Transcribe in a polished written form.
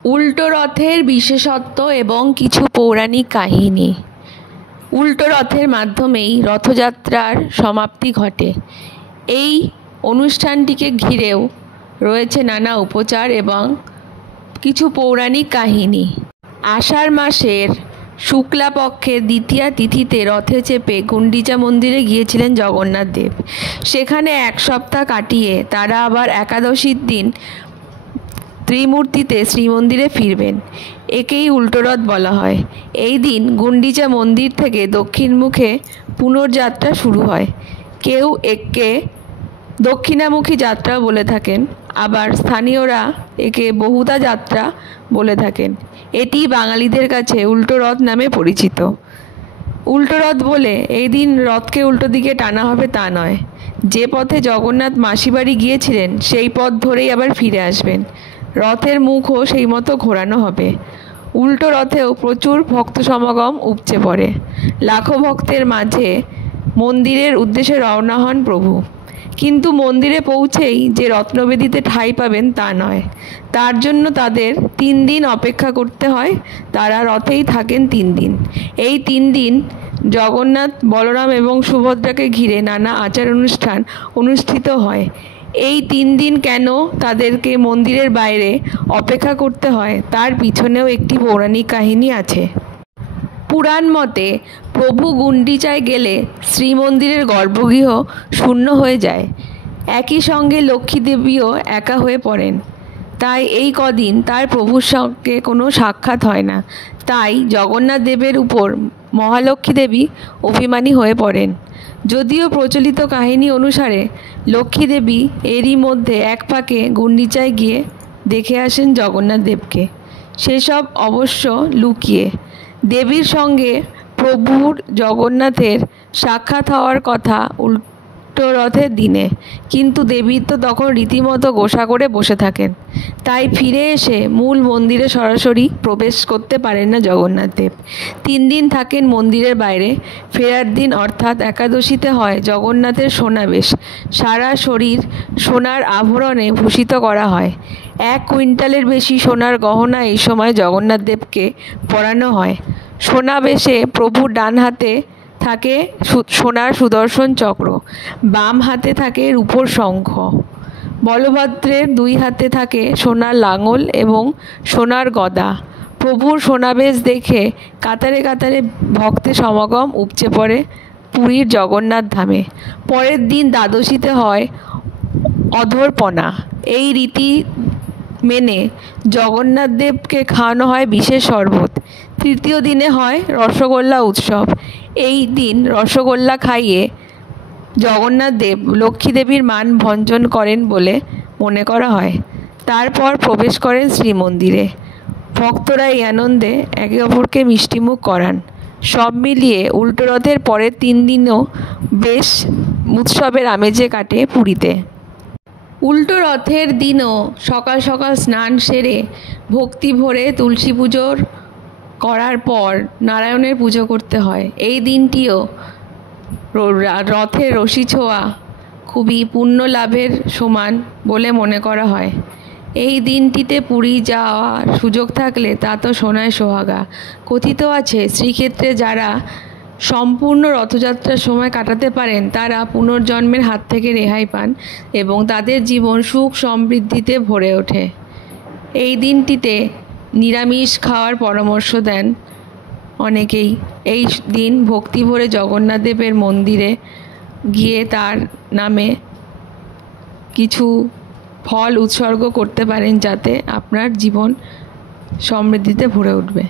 উল্টো রথের বিশেষত্ব এবং কিছু পৌরাণিক কাহিনী। উল্টো রথের মাধ্যমেই রথযাত্রার সমাপ্তি ঘটে। এই অনুষ্ঠানটিকে ঘিরেও রয়েছে নানা উপচার এবং কিছু পৌরাণিক কাহিনী। আষাঢ় মাসের শুক্লা পক্ষের দ্বিতীয়া তিথিতে রথে চেপে গুন্ডিচা মন্দিরে গিয়েছিলেন জগন্নাথ দেব। সেখানে এক সপ্তাহ কাটিয়ে তারা আবার একাদশীর দিন ত্রিমূর্তিতে শ্রীমন্দিরে ফিরবেন। একেই উল্টো রথ বলা হয়। এই দিন গুন্ডিচা মন্দির থেকে দক্ষিণমুখে পুনর্যাত্রা শুরু হয়। কেউ একে দক্ষিণামুখী যাত্রা বলে থাকেন, আবার স্থানীয়রা একে বহুদা যাত্রা বলে থাকেন। এটি বাঙালিদের কাছে উল্টো রথ নামে পরিচিত। উল্টো রথ বলে এই দিন রথকে উল্টো দিকে টানা হবে তা নয়। যে পথে জগন্নাথ মাসিবাড়ি গিয়েছিলেন সেই পথ ধরেই আবার ফিরে আসবেন। রথের মুখও সেই মতো ঘোরানো হবে। উল্টো রথেও প্রচুর ভক্ত সমাগম উপচে পড়ে। লাখো ভক্তের মাঝে মন্দিরের উদ্দেশ্যে রওনা হন প্রভু। কিন্তু মন্দিরে পৌঁছেই যে রত্নবেদিতে ঠাঁই পাবেন তা নয়। তার জন্য তাদের 3 দিন অপেক্ষা করতে হয়। তারা রথেই থাকেন 3 দিন। এই 3 দিন জগন্নাথ, বলরাম এবং সুভদ্রাকে ঘিরে নানা আচার অনুষ্ঠান অনুষ্ঠিত হয়। এই 3 দিন কেন তাদেরকে মন্দিরের বাইরে অপেক্ষা করতে হয় তার পিছনেও একটি পৌরাণিক কাহিনী আছে। পুরাণ মতে প্রভু গুন্ডিচায় গেলে শ্রীমন্দিরের গর্ভগৃহ শূন্য হয়ে যায়। একই সঙ্গে লক্ষ্মী দেবীও একা হয়ে পড়েন। তাই এই কদিন তার প্রভুর সঙ্গে কোনো সাক্ষাৎ হয় না। তাই জগন্নাথ দেবের উপর মহালক্ষ্মী দেবী অভিমানী হয়ে পড়েন। যদিও প্রচলিত কাহিনী অনুসারে লক্ষ্মী দেবী এরই মধ্যে এক ফাঁকে গুন্ডিচায় গিয়ে দেখে আসেন জগন্নাথ দেবকে, সেসব অবশ্য লুকিয়ে। দেবীর সঙ্গে প্রভুর জগন্নাথের সাক্ষাৎ হওয়ার কথা উল্টো রথের দিনে, কিন্তু দেবী তো তখন রীতিমতো গোসা করে বসে থাকেন। তাই ফিরে এসে মূল মন্দিরে সরাসরি প্রবেশ করতে পারেন না জগন্নাথ দেব। 3 দিন থাকেন মন্দিরের বাইরে। ফেরার দিন অর্থাৎ একাদশীতে হয় জগন্নাথের সোনাবেশ। সারা শরীর সোনার আভরণে ভূষিত করা হয়। 1 কুইন্টালের বেশি সোনার গহনা এই সময় জগন্নাথ দেবকে পরানো হয়। সোনাবেশে প্রভুর ডান হাতে থাকে সোনার সুদর্শন চক্র, বাম হাতে থাকে রূপোর শঙ্খ। বলভদ্রের 2 হাতে থাকে সোনার লাঙল এবং সোনার গদা। প্রভুর সোনাবেশ দেখে কাতারে কাতারে ভক্তের সমাগম উপচে পড়ে পুরীর জগন্নাথ ধামে। পরের দিন দ্বাদশীতে হয় অধরপনা। এই রীতি মেনে জগন্নাথ দেবকে খাওয়ানো হয় বিশেষ শরবত। তৃতীয় দিনে হয় রসগোল্লা উৎসব। এই দিন রসগোল্লা খাইয়ে জগন্নাথ দেব লক্ষ্মী দেবীর মান ভঞ্জন করেন বলে মনে করা হয়। তারপর প্রবেশ করেন শ্রীমন্দিরে। ভক্তরা এই আনন্দে একে অপরকে মিষ্টিমুখ করান। সব মিলিয়ে উল্টো রথের পরের 3 দিনও বেশ উৎসবের আমেজে কাটে পুরীতে। উল্টো রথের দিনও সকাল সকাল স্নান সেরে ভক্তি ভরে তুলসী পুজো করার পর নারায়ণের পুজো করতে হয়। এই দিনটিও রথের রশি ছোঁয়া খুবই পুণ্য লাভের সমান বলে মনে করা হয়। এই দিনটিতে পুরী যাওয়ার সুযোগ থাকলে তা তো সোনায় সোহাগা। কথিত আছে শ্রীক্ষেত্রে যারা সম্পূর্ণ রথযাত্রার সময় কাটাতে পারেন তারা পুনর্জন্মের হাত থেকে রেহাই পান এবং তাদের জীবন সুখ সমৃদ্ধিতে ভরে ওঠে। এই দিনটিতে নিরামিষ খাওয়ার পরামর্শ দেন অনেকেই। এই দিন ভক্তি ভরে জগন্নাথ দেবের মন্দিরে গিয়ে তার নামে কিছু ফল উৎসর্গ করতে পারেন, যাতে আপনার জীবন সমৃদ্ধিতে ভরে উঠবে।